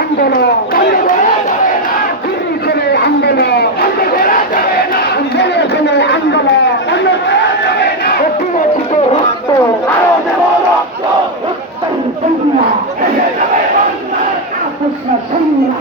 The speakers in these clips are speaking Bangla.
আন্দোলন। বন্যা কাপসা সন্ধ্যা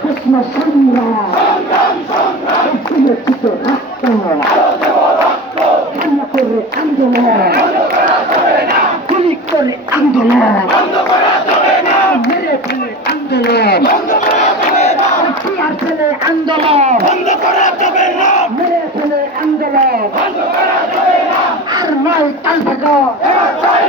কৃষ্ণ সংগ্রাম চিত রক্ত বন্ধ করে আন্দোলন গুলি করে আন্দোলন মেরে ফেলে আন্দোলন ফেলে আন্দোলন মেরে ফেলে আন্দোলন আর